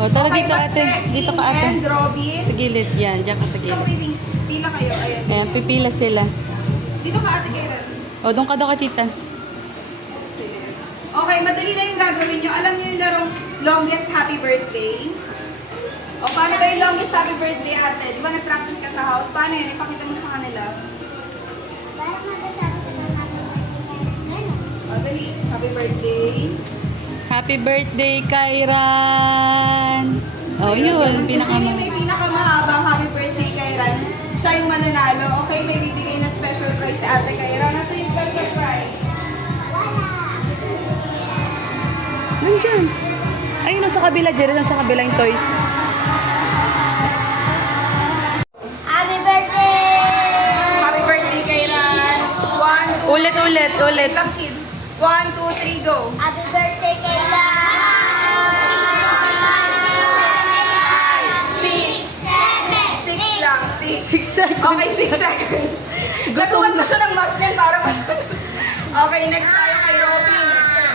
O, tara Okay, dito ate. Pastor, Dito ka ate. and Robin. Sa gilid. Yan, diyan ka sa Ikaw, gilid. pila kayo. Ayan. Ayan, pipila sila. Dito ka ate Karen. O, doon ka daw ka tita. Okay, madali na yung gagawin nyo. Alam nyo yung larong longest happy birthday? O, paano ba yung longest happy birthday ate? Di ba nag-practice ka sa house? Paano yun? Ipakita mo sa kanila. Parang magasabi ko na namin gano'n. O, dali. Happy birthday. Happy birthday, Kairan! O, yun. Sino yung may Pinakamahal. pinakamahabang happy birthday kay Ran? Siya yung mananalo. Okay, may bibigay na special prize si ate kay Ran. Nasa yung special prize? Nandyan. Ayun, nasa kabila, Jerry. Nasa kabila yung toys. Happy birthday! Happy birthday kay Ran. 1, 2, Ulit, ulit, ulit. lang kids. 1, 2, 3, go. Happy birthday kay Lan! 6 lang. 6. 6 seconds. Okay, 6 seconds. Gatuwan mo siya ng muscle para Okay, next tayo kay Robin.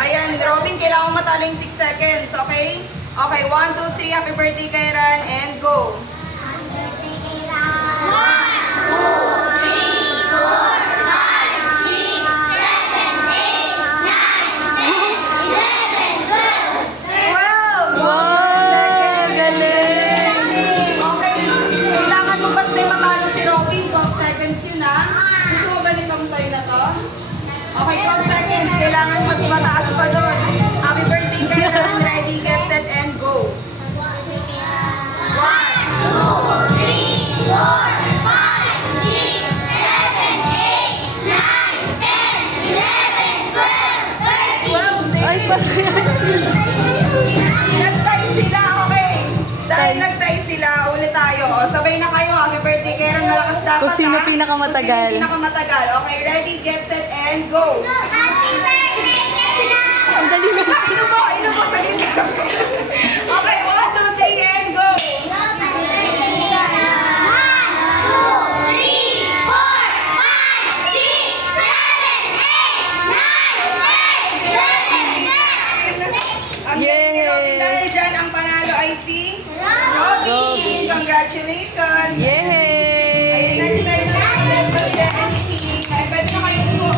Ayan, Robin, kailangan matalo yung 6 seconds, okay? Okay, 1, 2, 3, happy birthday kay Ran, and go. Happy birthday kay Lan! 12! Wow! Galing! Okay, kailangan mo basta matalo si Robin. 12 seconds yun, ha? Gusto mo ba nitong toy na to? Okay, 12 seconds. Kailangan mas mataas pa doon. Happy birthday kay Ran. Ready, get set, and go. 12 Ay, days. pa. Nag-tie sila, okay. Dahil nag-tie sila, ulit tayo. O, sabay na kayo. Happy birthday kay Ran. Malakas dapat, Kung sino ha? pinakamatagal. Kung sino pinakamatagal. Okay, ready, get set, and go. Happy birthday kay Lan! Ang dali lang. Ino po, sa gilid. Okay, 1, 2, 3, and go. Happy birthday kay Lan! 1, 2, 3, 4, 5, 6, 7, 8, 9, 10, 11, 12, 13, 14, 15. Ang galing ni Robin. Dahil dyan, ang panalo ay si Robin. Robin. Congratulations. Ayun, Yay! next time na natin sa Jenny. Ay, pwede na kayo po.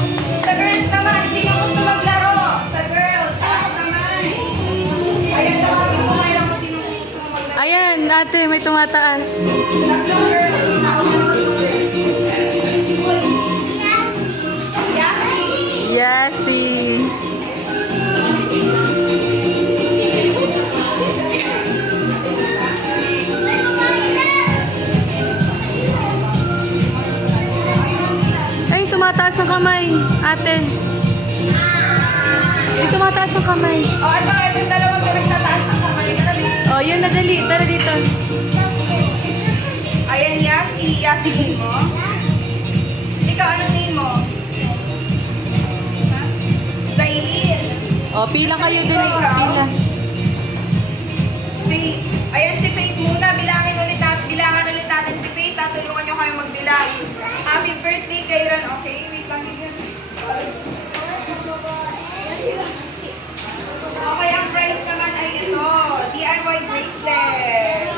Sa girls naman, sino gusto maglaro? Sa girls, taas naman. Ayan, tawagin ko ngayon kung sino gusto maglaro. Ayan, ate, may tumataas. Tatlong girls. Yasi. Yasi. Ay, tumataas ang kamay, ate. Ay, tumataas ang kamay. O, ito yung dalawang pinagtataas ng kamay. Oh, yun na dali. Tara dito. Ayan, Yasi. Yasi name mo? Ikaw, ano name mo? Ha? Zailin. Oh, pila kayo dali. Pila. Faith. Ayan si Faith muna. Bilangan ulit natin si Faith. Tatulungan nyo kayo magbilang. Happy birthday kay Ran. Okay, wait lang din yan. Okay, ang prize naman ay ito. DIY bracelet.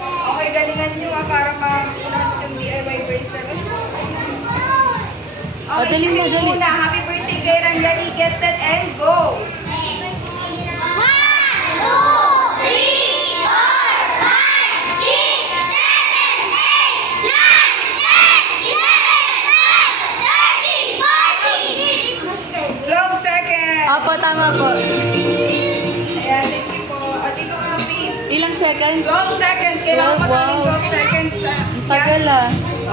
Okay, galingan nyo para ma-unat yung DIY bracelet. Oh, Okay, dali si mo, Faith dali. muna. Happy birthday kay Ran. Ready, get set, and go. 12 seconds. Opo, tama po. Ayan, thank you po. At ito nga, Faith. Ilang seconds? 12 seconds. Kailangan 12, pataling wow. 12 seconds. Ang tagal ah.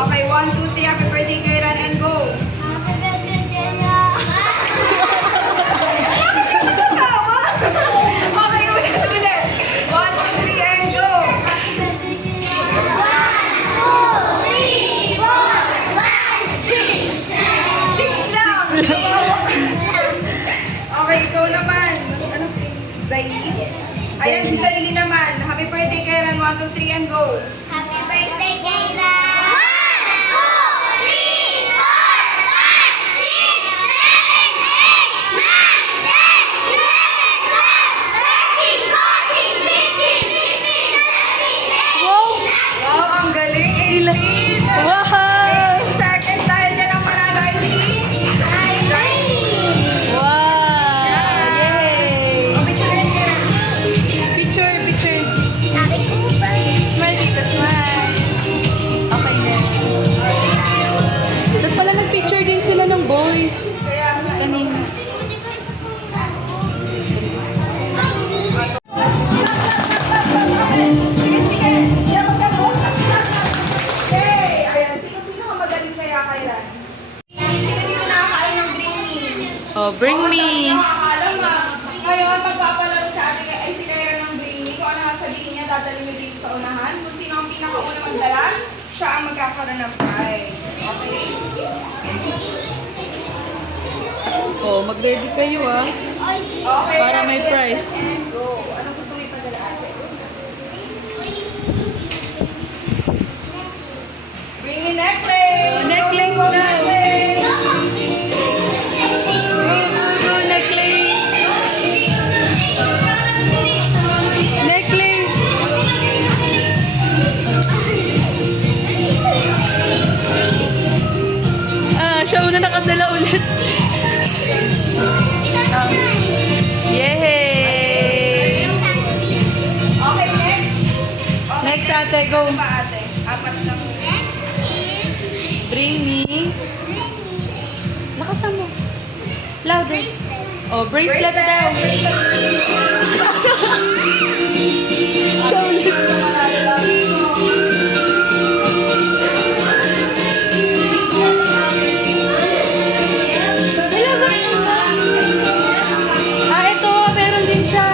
Okay, 1, 2, 3. Happy birthday kay Ran, and go. Tawa! Okay, ulit. 1, 2, 3, and go. 6 lang. Okay, ikaw naman. Ano? Zaili? Ayan, si Zaili naman. Happy birthday kay Ran. 1, 2, 3, and go. Happy birthday kay Lan! 1, 2, 3, 4, 5, 6, 7, Wow! 18 seconds dahil dyan ang manalo ay si Wow! Yay! Picture, picture. Smile dito, smile. Okay din. Ba't pala nag-picture din sila ng boys? Kaya Kanina. sige, sige. Yan, magkabot. Okay. Ayan, sino pinakamagaling kaya kailan? Sino dito nakakain ng brainy? Oh, bring me. Nakakaalam ah. Ngayon, magpapalaro sa atin ay si Kyra ng brainy. Kung ano ang sabihin niya, dadalhin niyo dito sa unahan. Kung sino ang pinakauna magdala, siya ang magkakaroon ng prize. Okay? Oh, mag-ready kayo ah. Okay. Para may ready, prize. and go. Ano gusto mo ipadala ate? Brainy necklace! Oh, necklace Go, go, na. necklace! Go, go, go, necklace. Necklace. Ah, siya una nakadala ulit. Yay! Okay, next. Okay, Next ate, go. Ano ba ate? Apat na po. Bring me. Lakasan mo. Louder. Oh, bracelet daw. Siya ulit. Ah, ito. Meron din siya.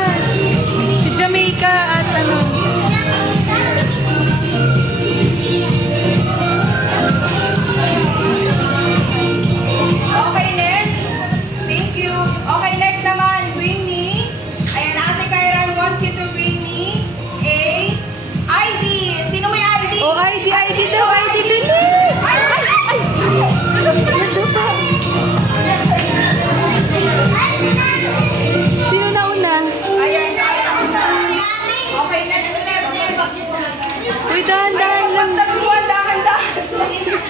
Si Jamaica at ano. Okay, next. Thank you. Okay, next naman. Bring me. Ayan, ate Kyran wants you to bring me a ID. Sino may ID? Oh, ID daw. ID, bilis. Ay, ay, ay! Sino na una? Ayan, siya ang una. Okay, next na next. Uy, dahan-dahan lang. Pagtaguan, dahan-dahan.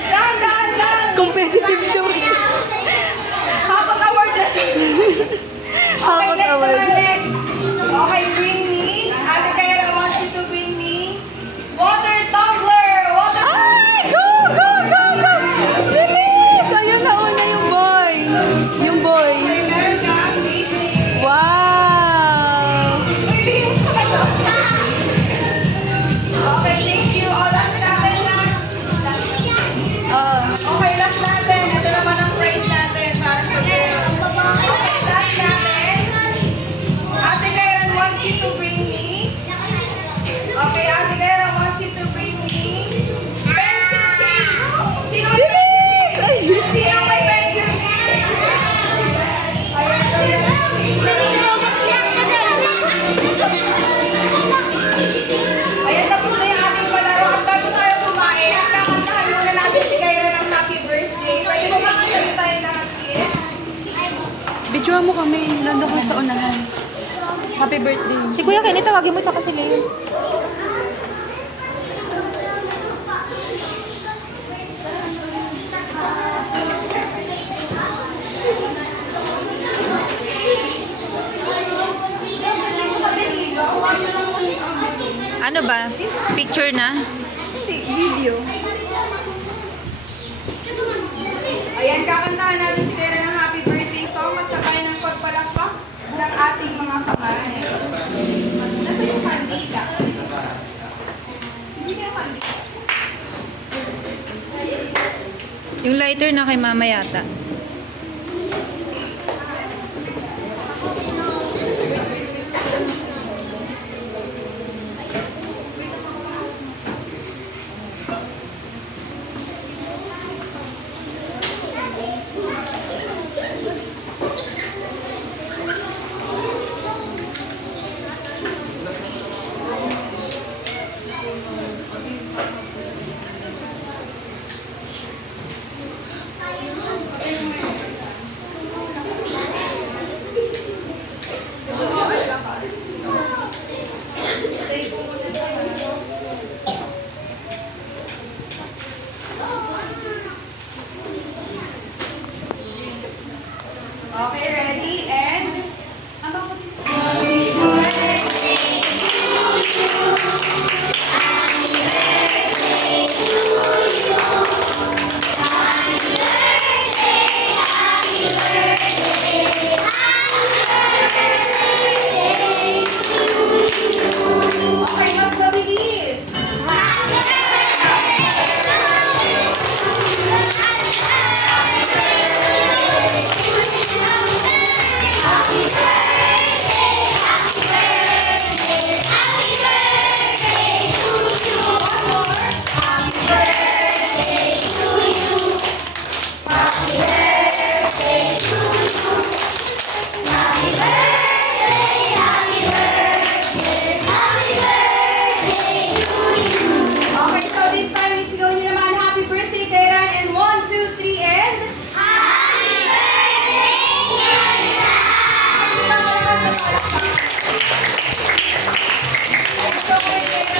Dahan-dahan lang. Competitive show siya. Habang award na siya. Okay, Habang next award. naman, next. Okay, bring me. Ate Kyra wants you to bring me water tumbler. Water Ay! Go! Go! Go! Go! Bilis! Ayun na una yung boy. Yung boy. Okay, meron ka. Wait. Wow! Uy, bigyan mo sa kanya. Okay, thank you. Oh, last natin lang. Oh. Okay, last natin. Ito naman ang prize natin para sa girls. Okay, last natin. Ate Kyra wants you to bring me. Okay, Ate Kyra wants you to bring me pencil case. Sino may Bilis! Ay! Sino may pencil case? Ayan, ayan. Ayan, tapos na yung ating palaro. At bago tayo kumain, kakantahan muna natin si Kyra ng happy birthday. Pwede mo makasali tayo lahat here. Bidyoan mo kami. Nandun ko sa unahan. Happy birthday. Si Kuya Kenny, tawagin mo tsaka si Leo. Ano ba? Picture na? Hindi, video. Ayan, kakantahan natin si Kyra ng happy birthday song. Masabay ng pagpalakpak ng ating mga kamay. Nasa yung kandila? Hindi ka kandila. Yung lighter na kay mama yata. Okay, ready? And? Okay, mas mabilis. Okay, so this time, isigaw niyo naman, happy birthday kay Ran, and 1, 2, 3, and... Isang malakas na palakpak. And so, kay Ran,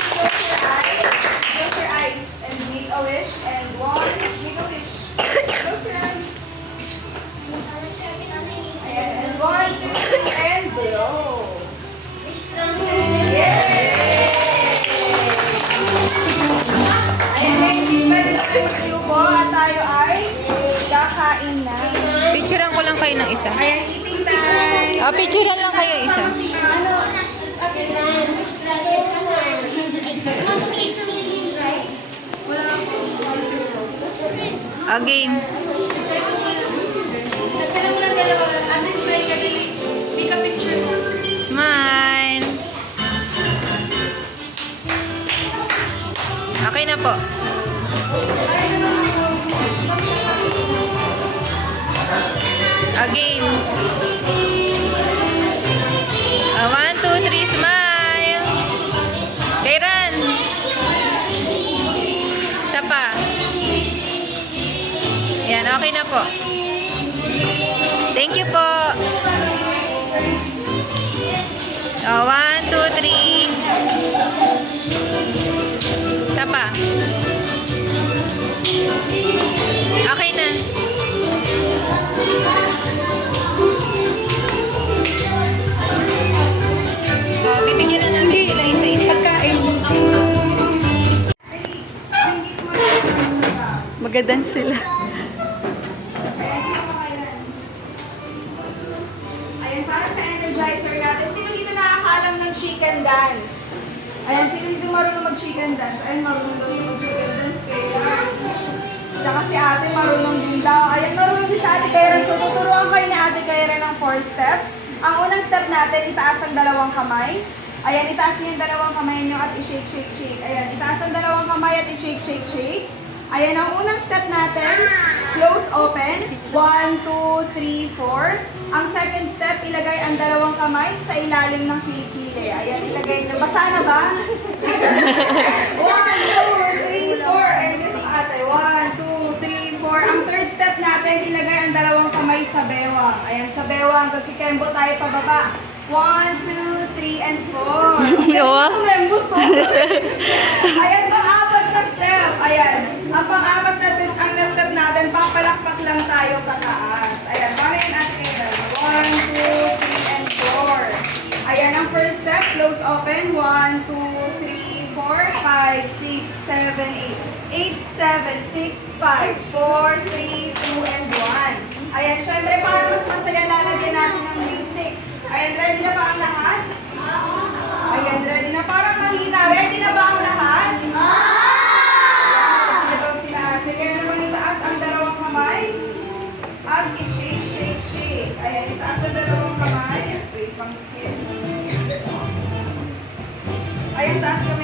close your eyes, and make a wish, and 1, make a wish. Close your eyes. Ayan, and 1, 2, 3, and blow. Yay! Ayan, ngayon, please, pwede na kayo magsiupo at tayo ay kakain na. Picturean ko lang kayo ng isa. Ayan, eating time. Picturean lang kayo isa. Game. Kailan mo lang dalawa, at least may ka-picture mo. Smile. Okay na po. Game. 1, 2, 3, smile. Kairan. Isa pa. Yan, okay na po. Thank you po. 1, 2, 3. Isa pa. Okay na. Bibigyan na namin sila isa-isa. Magadan sila. Ayan, para sa energizer natin, sino dito nakakaalam ng chicken dance? Ayan, sino dito marunong mag-chicken dance? Ayan, marunong daw siya mag-chicken dance. Kaya, tsaka si ate marunong din daw. Ayan, marunong din sa ate Karen. So, tuturuan kayo ni ate Karen ng 4 steps. Ang unang step natin, itaas ang dalawang kamay. Ayan, itaas niyo yung dalawang kamay niyo at i-shake, shake, shake. Ayan, itaas ang dalawang kamay at i-shake, shake, shake. Ayan, ang unang step natin, close, open. 1, 2, 3, 4. Ang second step, ilagay ang dalawang kamay sa ilalim ng kilikili. Ayan, ilagay na. Basa na ba? 1, 2, 3, 4. Ayan, dito ate. 1, 2, 3, 4. Ang third step natin, ilagay ang dalawang kamay sa bewang. Ayan, sa bewang. Tapos si Kembo tayo pababa. 1, 2, 3, and 4. Kembo to. Ayan, pang-apat na step. Ayan, ang pang-apat na step natin, papalakpak lang tayo pataas. Ayan, paano yun ate Karen? 1, 2, 3, and 4. Ayan, ang first step, close, open. 1, 2, 3, 4, 5, 6, 7, 8. 8, 7, 6, 5, 4, 3, 2, and 1. Ayan, syempre para mas masaya lalagyan natin ng music. Ayan, ready na ba ang lahat? Ayan, ready na. Parang mahina. Ready na ba ang lahat? Ito sila ate. Kaya naman itaas ang dalawang kamay. At i-shake, shake, shake. Ayan, itaas ang dalawang kamay. Wait, pang-hit. Ayan, taas kami